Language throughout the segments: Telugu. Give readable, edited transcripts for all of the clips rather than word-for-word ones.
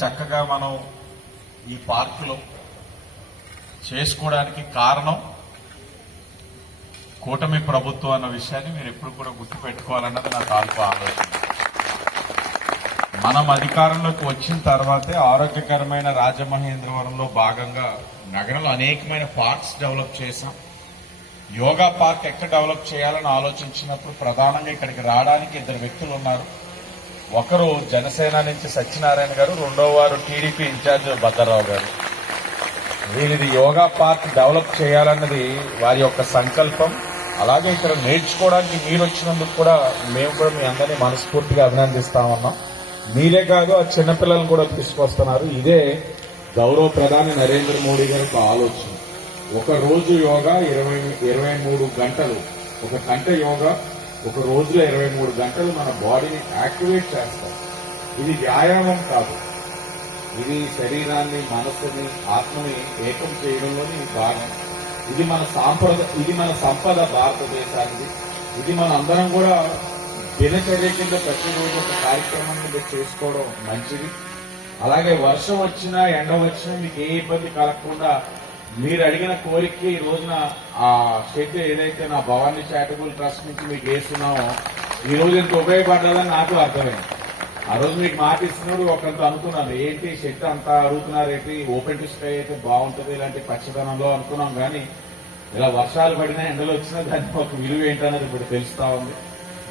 చక్కగా మనం ఈ పార్కులో చేసుకోవడానికి కారణం కూటమి ప్రభుత్వం అన్న విషయాన్ని మీరు ఎప్పుడు కూడా గుర్తుపెట్టుకోవాలన్నది నా తాలూకు ఆలోచన. మనం అధికారంలోకి వచ్చిన తర్వాతే ఆరోగ్యకరమైన రాజమహేంద్రవరంలో భాగంగా నగరంలో అనేకమైన పార్క్స్ డెవలప్ చేశాం. యోగా పార్క్ ఎక్కడ డెవలప్ చేయాలని ఆలోచించినప్పుడు ప్రధానంగా ఇక్కడికి రావడానికి ఇద్దరు వ్యక్తులు ఉన్నారు. ఒకరు జనసేన నుంచి సత్యనారాయణ గారు, రెండో వారు టీడీపీ ఇన్ఛార్జ్ భద్రరావు గారు. వీరిది యోగా పార్క్ డెవలప్ చేయాలన్నది వారి యొక్క సంకల్పం. అలాగే ఇక్కడ నేర్చుకోవడానికి మీరు వచ్చినందుకు కూడా మేము కూడా మీ అందరినీ మనస్ఫూర్తిగా అభినందిస్తా ఉన్నాం. మీరే కాదు, ఆ చిన్నపిల్లలను కూడా తీసుకొస్తున్నారు. ఇదే గౌరవ ప్రధాని నరేంద్ర మోడీ గారి ఆలోచన. ఒక రోజు యోగా 23 గంటలు, ఒక గంట యోగా ఒక రోజులో 23 గంటలు మన బాడీని యాక్టివేట్ చేస్తాం. ఇది వ్యాయామం కాదు, ఇది శరీరాన్ని, మనసుని, ఆత్మని ఏకం చేయడంలోని భాగం. ఇది మన సంపద భారతదేశానికి. ఇది మన అందరం కూడా దినచర్య కింద ప్రతిరోజు ఒక కార్యక్రమం కింద చేసుకోవడం మంచిది. అలాగే వర్షం వచ్చినా ఎండ వచ్చినా మీకు ఏ ఇబ్బంది కలగకుండా మీరు అడిగిన కోరికకి ఈ రోజున ఆ షెడ్ ఏదైతే నా భవానీ చారిటబుల్ ట్రస్ట్ నుంచి మీకు వేస్తున్నామో ఈ రోజు ఎంత ఉపయోగపడ్డాదని నాకు అర్థమైంది. ఆ రోజు మీకు మాట ఇస్తున్నప్పుడు ఒకంత అనుకున్నాను, ఏంటి షెడ్ అంతా అడుగుతున్నారేంటి, ఓపెన్ టు స్కై అయితే బాగుంటుంది ఇలాంటి పచ్చదనంలో అనుకున్నాం. కానీ ఇలా వర్షాలు పడినా ఎండలు వచ్చినా దానికి ఒక విలువ ఏంటన్నది ఇప్పుడు తెలుస్తా ఉంది.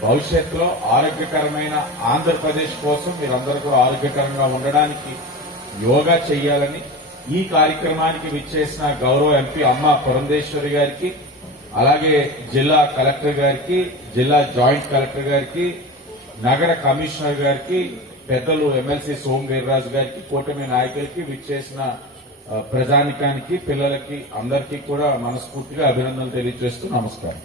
భవిష్యత్తులో ఆరోగ్యకరమైన ఆంధ్రప్రదేశ్ కోసం మీరందరూ కూడా ఆరోగ్యకరంగా ఉండడానికి యోగా చేయాలని ఈ కార్యక్రమానికి విచ్చేసిన గౌరవ ఎంపీ అమ్మ పురంధేశ్వరి గారికి, అలాగే జిల్లా కలెక్టర్ గారికి, జిల్లా జాయింట్ కలెక్టర్ గారికి, నగర కమిషనర్ గారికి, పెద్దలు ఎమ్మెల్సీ సోము వీర్రాజు గారికి, కూటమి నాయకులకి, విచ్చేసిన ప్రజానికానికి, పిల్లలకి అందరికీ కూడా మనస్ఫూర్తిగా అభినందనలు తెలియజేస్తూ నమస్కారం.